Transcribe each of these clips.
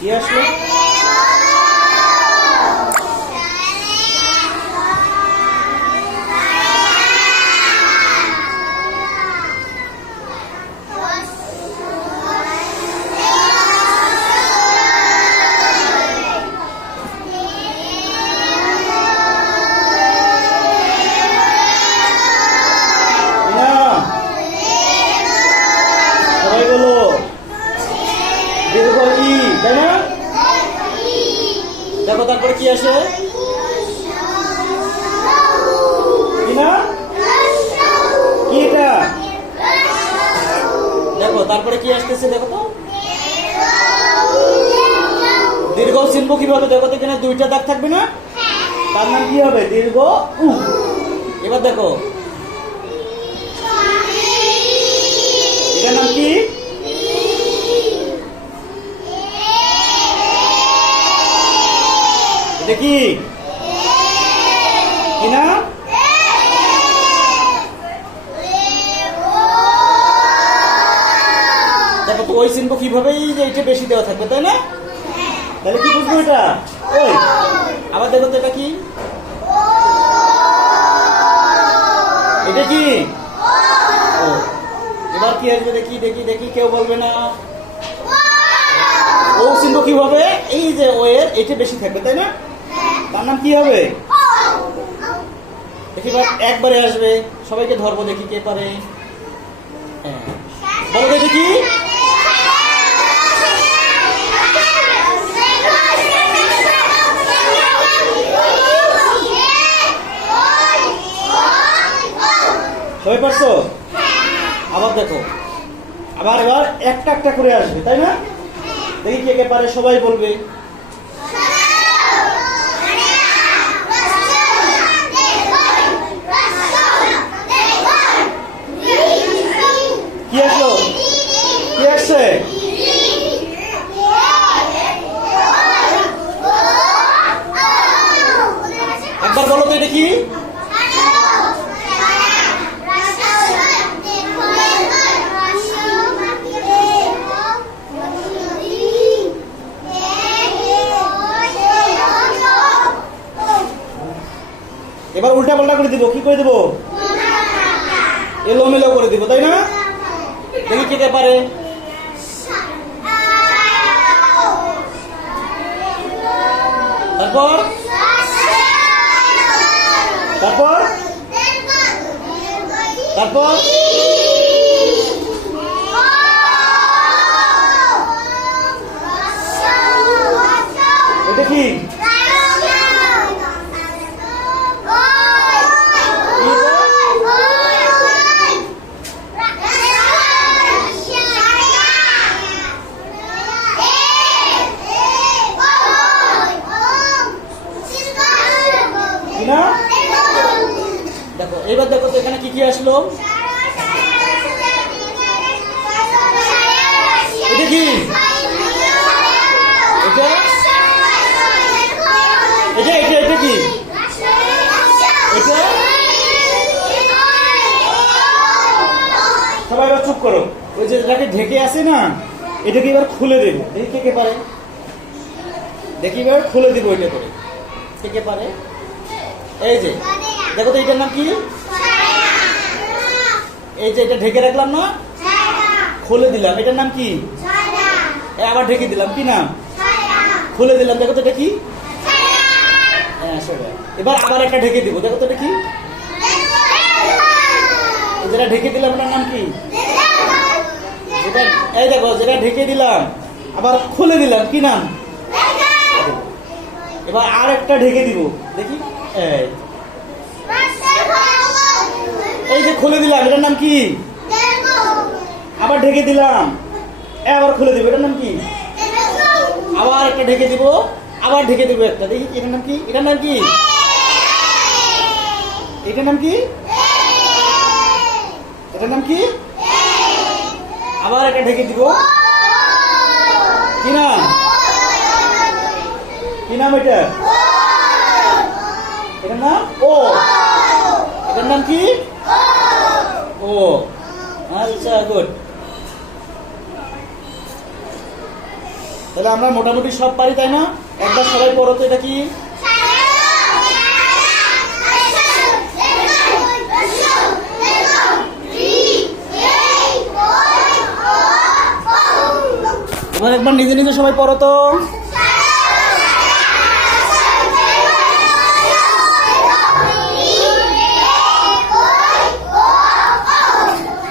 কি আসলো? সবাই বলো দীর্ঘ ই, তাই না? দেখো তারপরে কি আসে? কি না? কি এটা? দেখো তারপরে কি আসতেছে, দেখো তো। দীর্ঘ চিনবো কিভাবে? দেখো তো, এখানে দুইটা দাগ থাকবে না? তার নাম কি হবে? দীর্ঘ উ। এবার দেখো এটার নাম কি? এটা কি না? দেখো তো, ওই চিনবো কিভাবে? যে এটা বেশি দেওয়া থাকবে, তাই না? তাহলে কি বুঝবো এটা? ওই আবার দেখো তো, এটা কি? এটা কি? ও, এবার কি আসবে? দেখি দেখি দেখি, কেউ বলবে না। ও চিনবো কিভাবে? এই যে ও এর এটা বেশি থাকবে, তাই না? তার নাম কি হবে? দেখি একবারে আসবে, সবাইকে ধরবো, দেখি কে পারে। হ্যাঁ, বলো দেখি। সবাই পারছো? আবার দেখো, আবার এবার একটা একটা করে আসবে, তাই না? দেখি কে কে পারে, সবাই বলবে। কি আসলো? কি আসছে? একবার বলো তো, এটা কি? এবার উল্টা পাল্টা করে দিব। কি করে দিব? এলোমেলো করে দিব, তাই না? দেখি কে কে পারে। তারপর তারপর তারপর এটা কি? না? দেখো এবার দেখো তো, এখানে কি কি আসলো? এটা কি? এটা এটা এটা এটা কি? এটা সবাই এবার চুপ করো। ওই যে যেটাকে ঢেকে আছে না, এটাকে এবার খুলে দেব। দেখি কে কে পারে। দেখি এবার খুলে দিব এটা করে। কে কে পারে? এই যে দেখো তো, এটার নাম কি? এই যে এটা ঢেকে রাখলাম না, খুলে দিলাম, এটার নাম কি? আবার ঢেকে দিলাম, কি নাম? খুলে দিলাম, দেখো তো এটা কি? হ্যাঁ, এবার আবার একটা ঢেকে দিব, দেখো তো এটা কি? যেটা ঢেকে দিলাম এটার নাম কি? যেটা, এই দেখো, যেটা ঢেকে দিলাম আবার খুলে দিলাম, কি নাম? এবার আর একটা ঢেকে দিব, দেখি। এই যে খুলে দিলাম, এটার নাম কি? আবার ঢেকে দিলাম, আবার খুলে দিব, এটার নাম কি? আবার একটা ঢেকে দিব, আবার ঢেকে দিব একটা, দেখি এটার নাম কি? এটার নাম কি? এটার নাম কি? এটার নাম কি? আবার একটা ঢেকে দিব, কি নাম? কি নাম এটা? এটার নাম ও। এটার নাম কি? ও। আচ্ছা, গুড। তাহলে আমরা মোটামুটি সব পারি, তাই না? একবার সবাই পড়ো তো, এটা কি? এবার একবার নিজে নিজে সবাই পড়ো তো।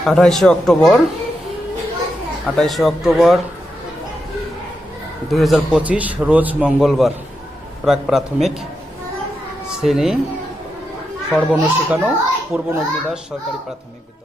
28শে অক্টোবর 2025 রোজ মঙ্গলবার, প্রাক প্রাথমিক শ্রেণী সর্বর্ণ শিখানো পূর্ব নগ্নিদাস সরকারি প্রাথমিক বিদ্যালয়।